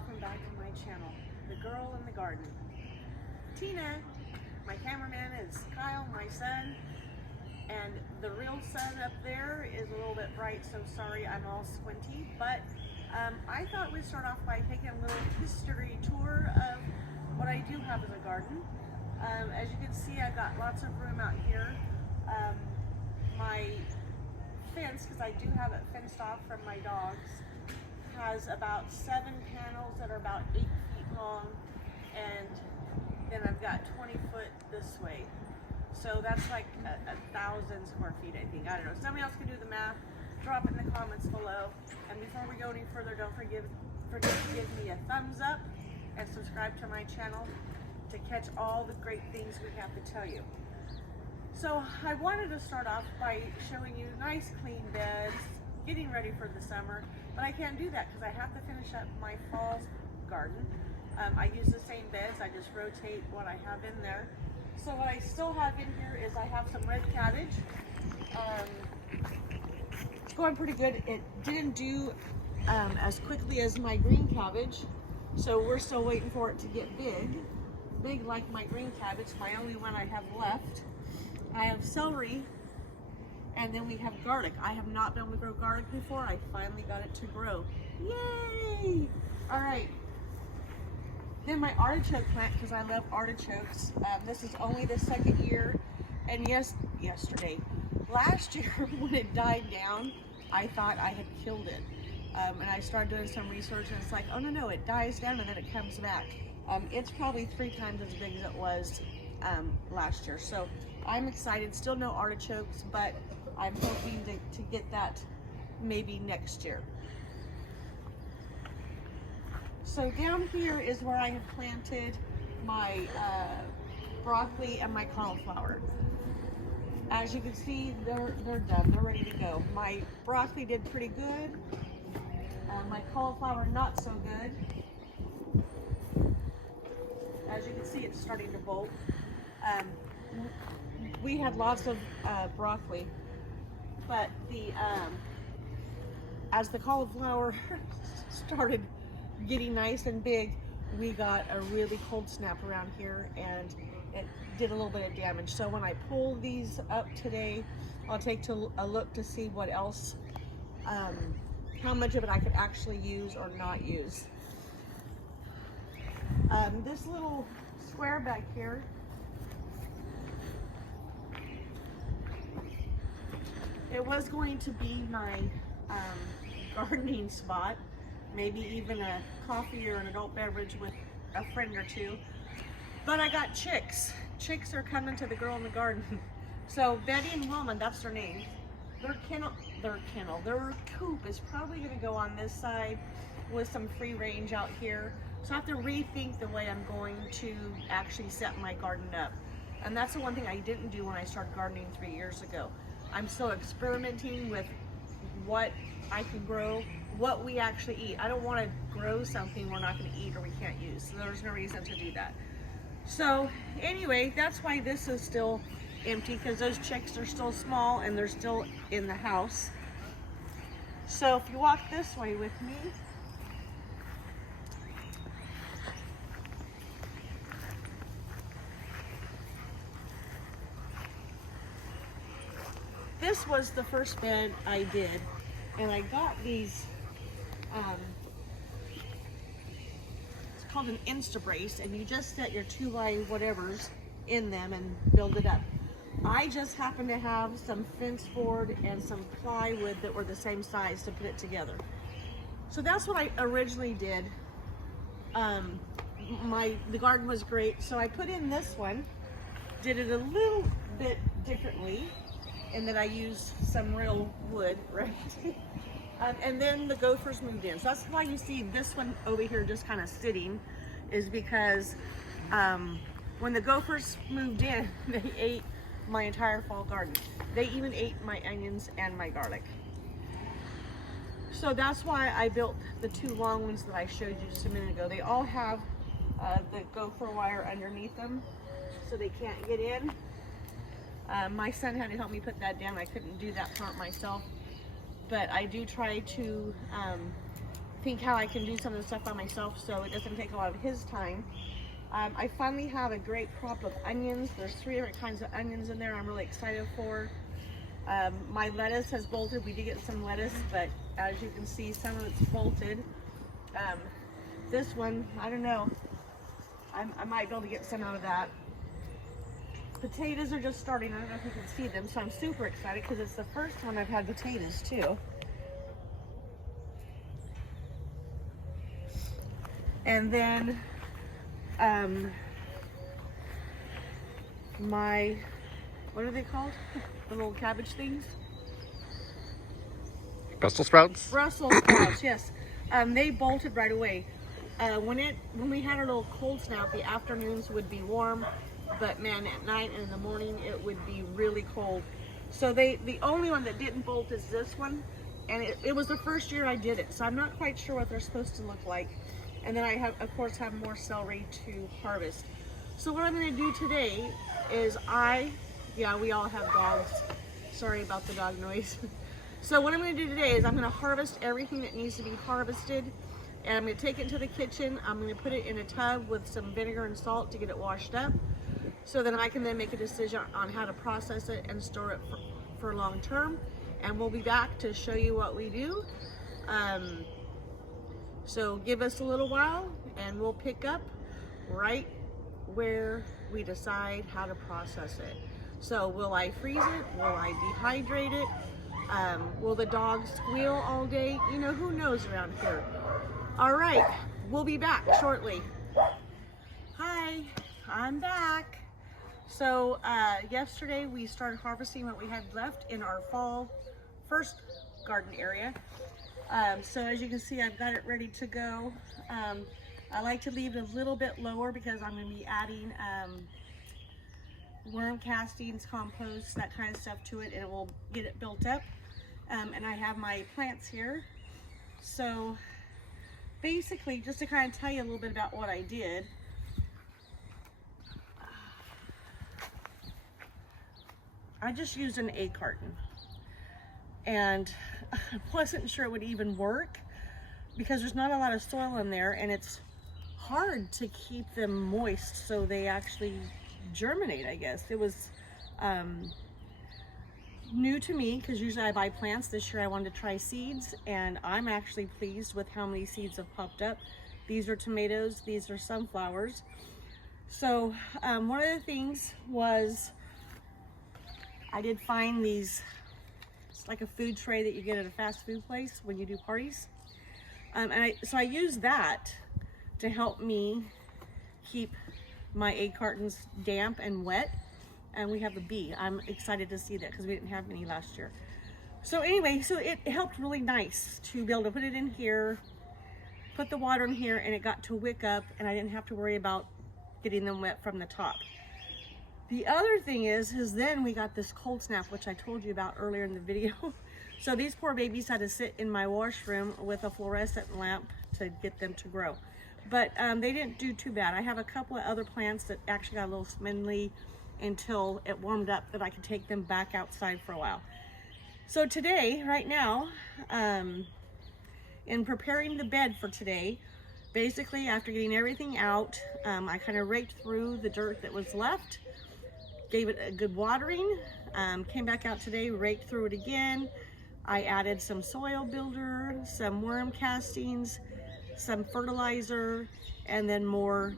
welcome back to my channel, The Girl in the Garden. Tina, my cameraman, is Kyle, my son, and the real sun up there is a little bit bright, so sorry I'm all squinty, but I thought we'd start off by taking a little history tour of what I do have as a garden. As you can see, I've got lots of room out here. My fence, because I do have it fenced off from my dogs, has about 7 panels that are about 8 feet long, and then I've got 20 foot this way. So that's like 1,000 square feet, I think. I don't know. Somebody else can do the math. Drop it in the comments below. And before we go any further, don't forget to give me a thumbs up and subscribe to my channel to catch all the great things we have to tell you. So I wanted to start off by showing you nice clean beds, getting ready for the summer, but I can't do that because I have to finish up my fall garden. I use the same beds, I just rotate what I have in there. So what I still have in here is I have some red cabbage. It's going pretty good. It didn't do as quickly as my green cabbage, so we're still waiting for it to get big like my green cabbage, my only one I have left. I have celery, and then we have garlic. I have not been able to grow garlic before. I finally got it to grow. Yay! All right. Then my artichoke plant, because I love artichokes. This is only the 2nd year, and last year when it died down, I thought I had killed it. And I started doing some research, and it's like, oh no, it dies down and then it comes back. It's probably 3 times as big as it was last year. So I'm excited. Still no artichokes, but I'm hoping to get that maybe next year. So down here is where I have planted my broccoli and my cauliflower. As you can see, they're done. They're ready to go. My broccoli did pretty good. My cauliflower not so good. As you can see, it's starting to bolt. We had lots of broccoli, but as the cauliflower started getting nice and big, we got a really cold snap around here, and it did a little bit of damage. So when I pull these up today, I'll take a look to see what else, how much of it I could actually use or not use. This little square back here, it was going to be my gardening spot, maybe even a coffee or an adult beverage with a friend or two. But I got chicks. Chicks are coming to the Girl in the Garden. So Betty and Wilma, that's their name. Their coop is probably gonna go on this side with some free range out here. So I have to rethink the way I'm going to actually set my garden up. And that's the one thing I didn't do when I started gardening 3 years ago. I'm still experimenting with what I can grow, what we actually eat. I don't want to grow something we're not going to eat or we can't use. So there's no reason to do that. So anyway, that's why this is still empty, because those chicks are still small and they're still in the house. So if you walk this way with me, this was the first bed I did, and I got these, it's called an Instabrace, and you just set your 2x whatevers in them and build it up. I just happened to have some fence board and some plywood that were the same size to put it together. So that's what I originally did. The garden was great, so I put in this one, did it a little bit differently, and then I used some real wood, right? And then the gophers moved in. So that's why you see this one over here just kind of sitting, is because when the gophers moved in, they ate my entire fall garden. They even ate my onions and my garlic. So that's why I built the 2 long ones that I showed you just a minute ago. They all have the gopher wire underneath them, so they can't get in. My son had to help me put that down. I couldn't do that part myself, but I do try to think how I can do some of the stuff by myself so it doesn't take a lot of his time. I finally have a great crop of onions. There's 3 different kinds of onions in there I'm really excited for. My lettuce has bolted. We did get some lettuce, but as you can see, some of it's bolted. This one, I don't know. I might be able to get some out of that. Potatoes are just starting. I don't know if you can see them, so I'm super excited because it's the first time I've had potatoes too. And then my, what are they called? The little cabbage things? Brussels sprouts? Brussels sprouts, yes. They bolted right away. When we had our little cold snap, the afternoons would be warm, but man, at night and in the morning it would be really cold. So the only one that didn't bolt is this one, and it was the first year I did it, so I'm not quite sure what they're supposed to look like. And then I have, of course, have more celery to harvest. So what I'm going to do today is yeah, we all have dogs. Sorry about the dog noise. So what I'm going to do today is I'm going to harvest everything that needs to be harvested, and I'm going to take it to the kitchen. I'm going to put it in a tub with some vinegar and salt to get it washed up, so then I can then make a decision on how to process it and store it for long term. And we'll be back to show you what we do. So give us a little while and we'll pick up right where we decide how to process it. So will I freeze it? Will I dehydrate it? Will the dogs squeal all day? You know, who knows around here. All right, we'll be back shortly. Hi, I'm back. So yesterday we started harvesting what we had left in our fall first garden area. So as you can see, I've got it ready to go. I like to leave it a little bit lower because I'm going to be adding worm castings, compost, that kind of stuff to it, and it will get it built up. And I have my plants here. So basically, just to kind of tell you a little bit about what I did. I just used an egg carton. And I wasn't sure it would even work because there's not a lot of soil in there, and it's hard to keep them moist so they actually germinate, I guess. It was new to me because usually I buy plants. This year I wanted to try seeds, and I'm actually pleased with how many seeds have popped up. These are tomatoes, these are sunflowers. So one of the things was I did find these, it's like a food tray that you get at a fast food place when you do parties. So I used that to help me keep my egg cartons damp and wet. And we have a bee. I'm excited to see that because we didn't have any last year. So anyway, so it helped really nice to be able to put it in here, put the water in here, and it got to wick up, and I didn't have to worry about getting them wet from the top. The other thing is then we got this cold snap, which I told you about earlier in the video. So these poor babies had to sit in my washroom with a fluorescent lamp to get them to grow. But they didn't do too bad. I have a couple of other plants that actually got a little spindly until it warmed up that I could take them back outside for a while. So today, right now, in preparing the bed for today, basically after getting everything out, I kind of raked through the dirt that was left, gave it a good watering, came back out today, raked through it again. I added some soil builder, some worm castings, some fertilizer, and then more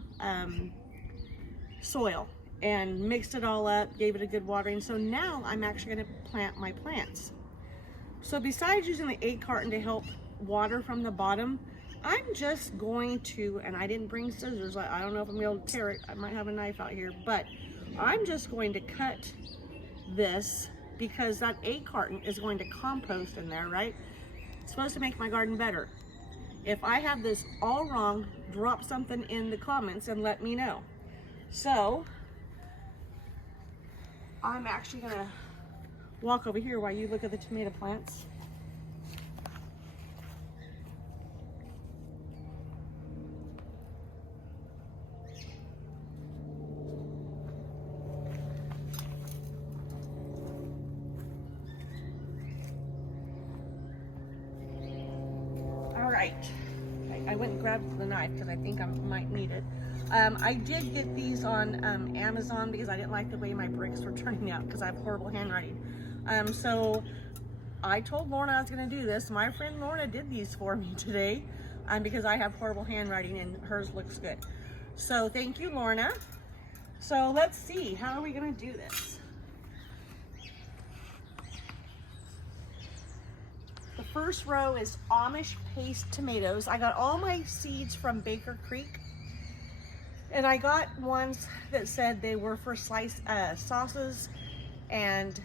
soil, and mixed it all up, gave it a good watering. So now I'm actually going to plant my plants. So besides using the egg carton to help water from the bottom, I'm just going to, and I didn't bring scissors, I don't know if I'm going to be able to tear it, I might have a knife out here, but I'm just going to cut this because that egg carton is going to compost in there, right? It's supposed to make my garden better. If I have this all wrong, drop something in the comments and let me know. So I'm actually gonna walk over here while you look at the tomato plants. All right, I went and grabbed the knife because I think I might need it. I did get these on Amazon because I didn't like the way my bricks were turning out because I have horrible handwriting. So I told Lorna I was going to do this. My friend Lorna did these for me today because I have horrible handwriting and hers looks good. So thank you, Lorna. So let's see, how are we going to do this? The first row is Amish Paste tomatoes. I got all my seeds from Baker Creek. And I got ones that said they were for sliced sauces and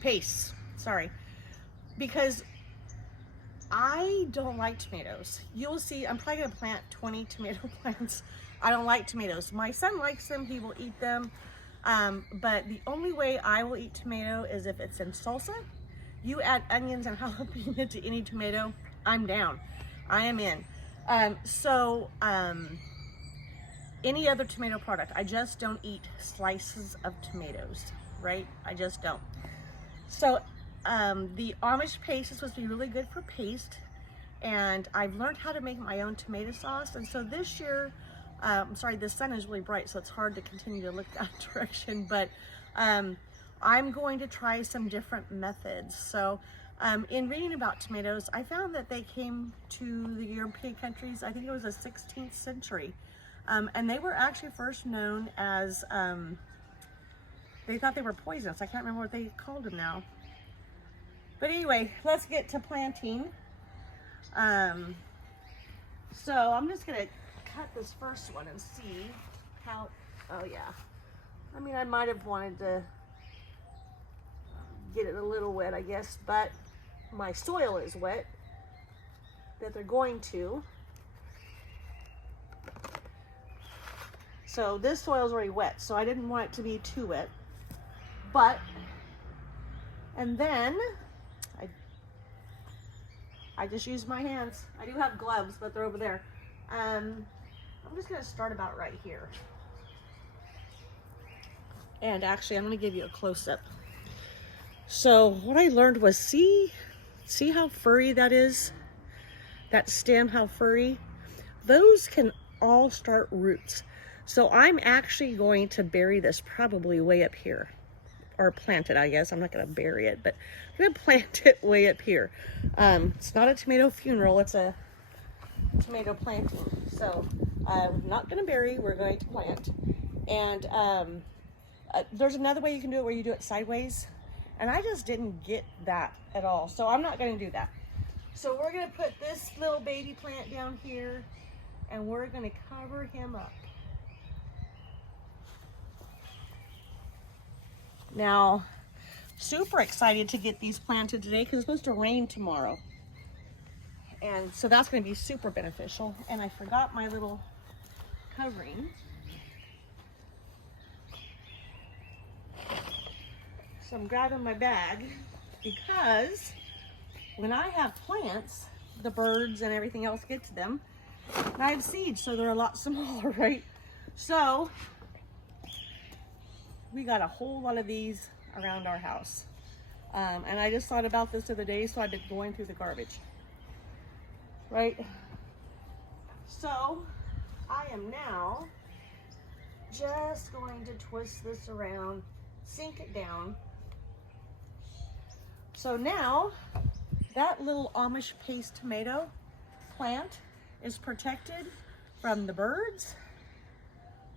pastes, sorry. Because I don't like tomatoes. You'll see, I'm probably gonna plant 20 tomato plants. I don't like tomatoes. My son likes them, he will eat them. But the only way I will eat tomato is if it's in salsa. You add onions and jalapeno to any tomato, I'm down. I am in. Any other tomato product, I just don't eat slices of tomatoes, right? I just don't. So the Amish paste is supposed to be really good for paste, and I've learned how to make my own tomato sauce. And so this year, sorry, the sun is really bright, so it's hard to continue to look that direction, but I'm going to try some different methods. So in reading about tomatoes, I found that they came to the European countries, I think it was the 16th century. And they were actually first known as, they thought they were poisonous. I can't remember what they called them now. But anyway, let's get to planting. So I'm just gonna cut this first one and see how, oh yeah. I mean, I might have wanted to get it a little wet, I guess, but my soil is wet that they're going to. So this soil is already wet, so I didn't want it to be too wet. But, and then I just used my hands. I do have gloves, but they're over there. I'm just gonna start about right here. And actually, I'm gonna give you a close-up. So what I learned was, see how furry that is? That stem, how furry? Those can all start roots. So I'm actually going to bury this probably way up here. Or plant it, I guess. I'm not gonna bury it, but I'm gonna plant it way up here. It's not a tomato funeral, it's a tomato planting. So we're not gonna bury, we're going to plant. And there's another way you can do it where you do it sideways. And I just didn't get that at all. So I'm not gonna do that. So we're gonna put this little baby plant down here and we're gonna cover him up. Now, super excited to get these planted today because it's supposed to rain tomorrow. And so that's gonna be super beneficial. And I forgot my little covering. So I'm grabbing my bag because when I have plants, the birds and everything else get to them. And I have seeds, so they're a lot smaller, right? So we got a whole lot of these around our house. And I just thought about this the other day, so I've been going through the garbage, right? So I am now just going to twist this around, sink it down. So now that little Amish paste tomato plant is protected from the birds.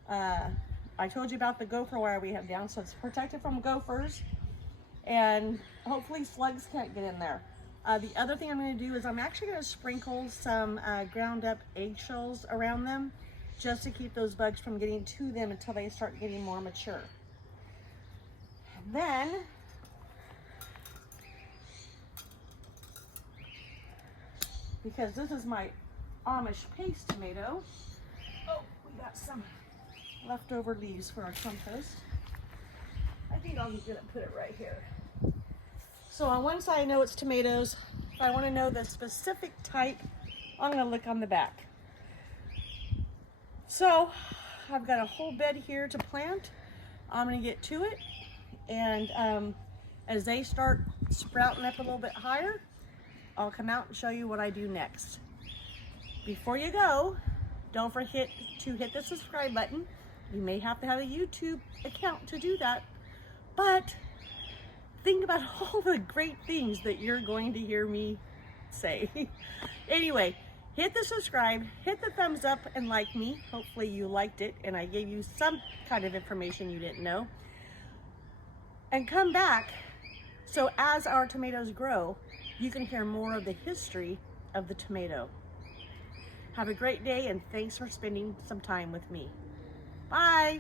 I told you about the gopher wire we have down, so it's protected from gophers, and hopefully slugs can't get in there. The other thing I'm going to do is I'm actually going to sprinkle some ground up eggshells around them just to keep those bugs from getting to them until they start getting more mature. And then because this is my Amish paste tomato, oh, we got some leftover leaves for our compost. I think I'll just put it right here. So on one side I know it's tomatoes. If I want to know the specific type, I'm going to look on the back. So I've got a whole bed here to plant. I'm going to get to it, and as they start sprouting up a little bit higher, I'll come out and show you what I do next. Before you go, don't forget to hit the subscribe button. You may have to have a YouTube account to do that, but think about all the great things that you're going to hear me say. Anyway, hit the subscribe, hit the thumbs up, and like me. Hopefully you liked it and I gave you some kind of information you didn't know. And come back so as our tomatoes grow, you can hear more of the history of the tomato. Have a great day and thanks for spending some time with me. Bye.